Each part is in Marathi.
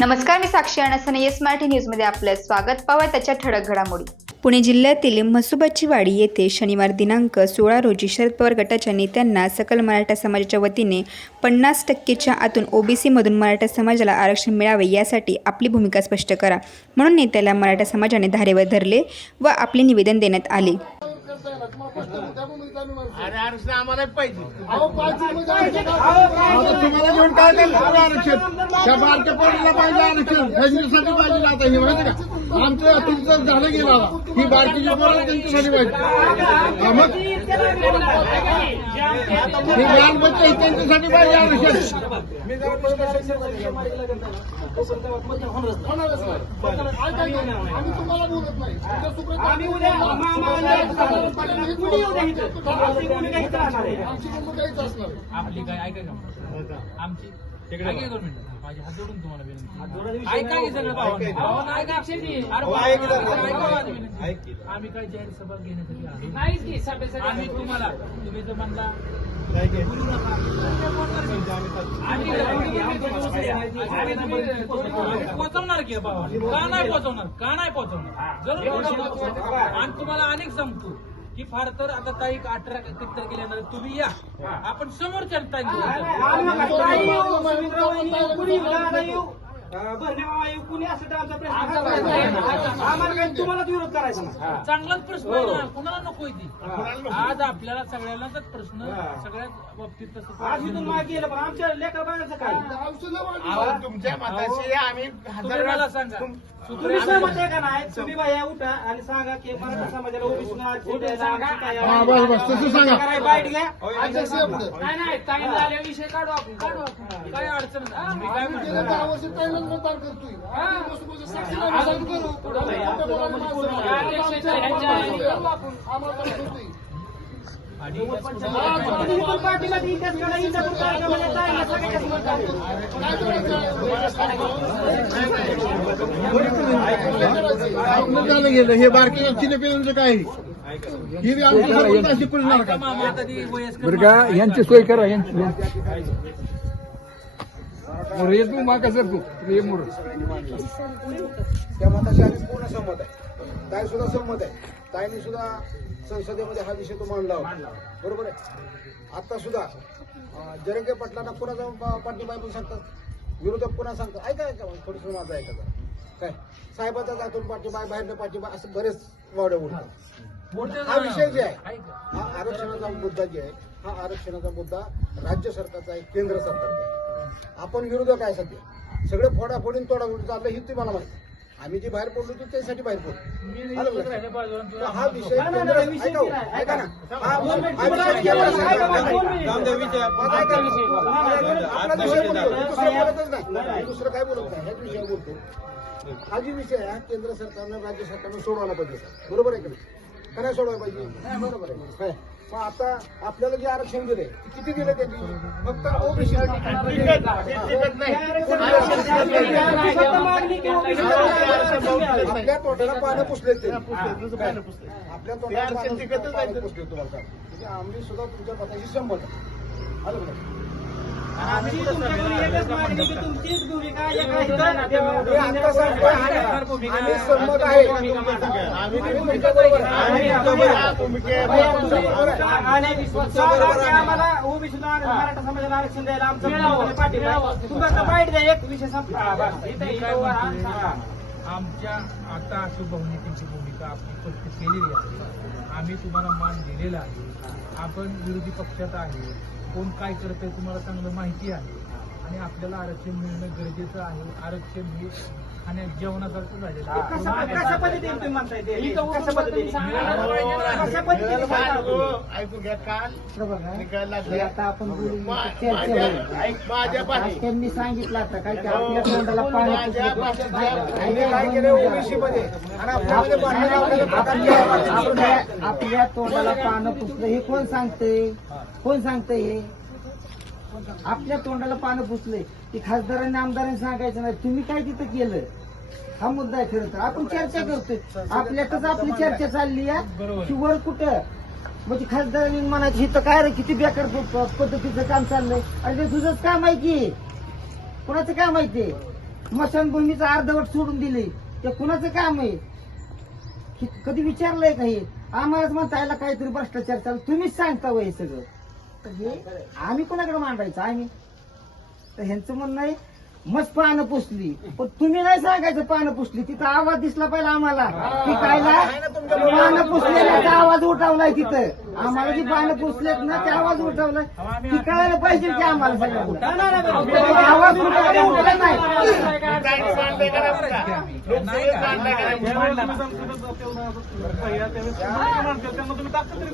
नमस्कार, मी साक्षी अणसने. येस मराठी न्यूजमध्ये आपलं स्वागत. पाहूया त्याच्या ठळक घडामोडी. पुणे जिल्ह्यातील म्हसोबाची वाडी येथे शनिवार दिनांक 16 रोजी शरद पवार गटाच्या नेत्यांना सकल मराठा समाजाच्या वतीने 50%च्या आतून ओबीसीमधून मराठा समाजाला आरक्षण मिळावे यासाठी आपली भूमिका स्पष्ट करा म्हणून नेत्याला मराठा समाजाने धारेवर धरले व आपले निवेदन देण्यात आले. आम्हाला पाहिजे तुम्हाला घेऊन काय आरक्षण त्या बारक्या पोरीला पाहिजे आरक्षण ह्यांच्यासाठी पाहिजे. आता हे माहिती का आमचं तुमचं झालं गेलं ही बारकीची पोरं त्यांच्यासाठी पाहिजे. मग ही लहान बच्चे त्यांच्यासाठी पाहिजे आरक्षण. आम्ही तुम्हाला बोलत नाही. आपली काय ऐका का आमची माझे हात जोडून तुम्हाला विनंती ऐका की सगळं आम्ही काय जाहीर सभा घेण्यासाठी आलो. आम्ही तुम्हाला तुम्ही जर म्हणला पोहोचवणार की बाबा का नाही पोहोचवणार जरूर. आणि तुम्हाला अनेक सांगतो की फार तर आता तारीख 18 तारखेला येणार तुम्ही या आपण समोर चर्चा तुम्हाला विरोध करायचा चांगलाच प्रश्न आहे ना, कुणाला नकोय ती. आज आपल्याला सगळ्यांनाच प्रश्न सगळ्याच बाबतीत गेलं पण आमच्या लेकर बाळाचं काय तुमच्या मताशी आम्ही मला सांगा तुम्ही सहमत आहे का नाही? तुम्ही बाया उठा आणि सांगा की मराठा समाजाला ओबीसी बाईट घ्या. नाही टाइम झाल्या विषय काढू आपण काय अडचण नाही. मी काय झालं गेलं हे बारकी चिनेपियांचं काय ही बी आमच्या शिकवणार का बरं का यांची सोय करा यांची तू माका सर तू त्या मताशी आम्ही पूर्ण सहमत आहे. ताई सुद्धा सहमत आहे. ताईने सुद्धा संसदेमध्ये हा विषय तो मांडला होता. बरोबर आहे. आता सुद्धा जरंगे पाटलांना कोणाचा पाठिंबा पण सांगतात, विरोधक कोणा सांगतात. ऐका थोडंसं माझं ऐका जरा. काय साहेबाचा जातून पाठिंबा बाहेरनं पाठिंबा असं बरेच वाढ बोलतात. हा विषय जे आहे हा आरक्षणाचा मुद्दा जे आहे हा आरक्षणाचा मुद्दा राज्य सरकारचा आहे, केंद्र सरकारचा आहे. आपण विरोधक आहे सध्या सगळे फोडाफोडीन तोडाफोडी चाललं ही तुम्हाला माहिती. आम्ही जे बाहेर पडलो होतो त्यासाठी बाहेर पडलो. हा विषय ऐका ना दुसरं काय बोलत नाही ह्याच विषयावर बोलतो. हा जी विषय आहे केंद्र सरकारनं राज्य सरकारनं सोडवायला पाहिजे. बरोबर आहे का नाही सोडवायला पाहिजे. बरोबर आहे. मग आता आपल्याला जे आरक्षण दिले किती दिले त्यांनी फक्त ओबीसी आपल्या तोट्याला पानं पुसले ते आपल्या तोट्याला पानं पुसले तुम्हाला. म्हणजे आम्ही सुद्धा तुमच्या मताशी संमत आहे. आम्ही तुमच्याकडे तुमचीच भूमिका संमत आहे. आम्हाला ओबीसी मराठा समाजाला आरक्षण द्यायला आमचा पाठिंबा. तुम्हाला बाईट द्या एक विषय आमच्या आता शुभभूमिकेची भूमिका आपली स्पष्ट केलेली आहे. आम्ही तुम्हाला मान दिलेला आहे. आपण विरोधी पक्षात आहे. कोण काय करतंय तुम्हाला चांगलं माहिती आहे आणि आपल्याला आरक्षण मिळणं गरजेचं आहे. आरक्षण हे खाण्यात जेवणासारखं झालेलं कशा पद्धतीने तुम्ही म्हणताय ते ऐकू घ्या. काल आता आपण त्यांनी सांगितलं आता काय की आपल्या तोंडाला पाणी काय केलं ओबीसी मध्ये आणि आपल्या तोंडाला पानं पुसलं हे कोण सांगतंय? कोण सांगतंय हे? आपल्या तोंडाला पानं पुसले की खासदारांनी आमदारांनी सांगायचं नाही. तुम्ही काय तिथं केलं हा मुद्दा आहे. खरं तर आपण चर्चा करतोय आपल्यातच आपली चर्चा चालली आहे की वर कुठं म्हणजे खासदारांनी म्हणायचं हिथं काय रे किती बेकार पद्धतीचं काम चाललंय. अरे ते तुझंच काम आहे की कोणाचं काम आहे ते स्मशानभूमीचं अर्धवट सोडून दिले ते कुणाचं काम आहे? कधी विचारलंय का हे? आम्हालाच म्हणता यायला काहीतरी भ्रष्टाचार चालू, तुम्हीच सांगता वय सगळं. तर हे आम्ही कोणाकडे मांडायचं? आम्ही तर ह्यांचं म्हणणं आहे मस्त पानं पुसली, पण तुम्ही नाही सांगायचं पानं पुसली. तिथं आवाज दिसला पाहिजे आम्हाला की कायला पानं पुसलेल्याचा आवाज उठवलाय. तिथं आम्हाला जी पानं पुसलेत ना ते आवाज उठवलाय ती कळायला पाहिजे की आम्हाला सगळ्यांना आवाज उठवला नाही.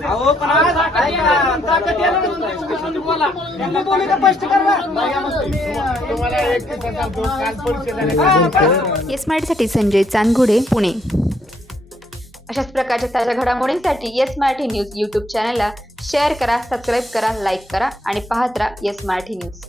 अहो, पण आज ताकद यायला तुम्ही बोला, त्यांना भूमिका स्पष्ट करा. तुम्हाला एक सांगतो, काल परिषद येस मराठीसाठी संजय चांदघोडे, पुणे. अशाच प्रकारच्या ताज्या घडामोडींसाठी येस मराठी न्यूज यूट्यूब चॅनलला शेअर करा, सबस्क्राईब करा, लाईक करा आणि पाहत राहा येस मराठी न्यूज.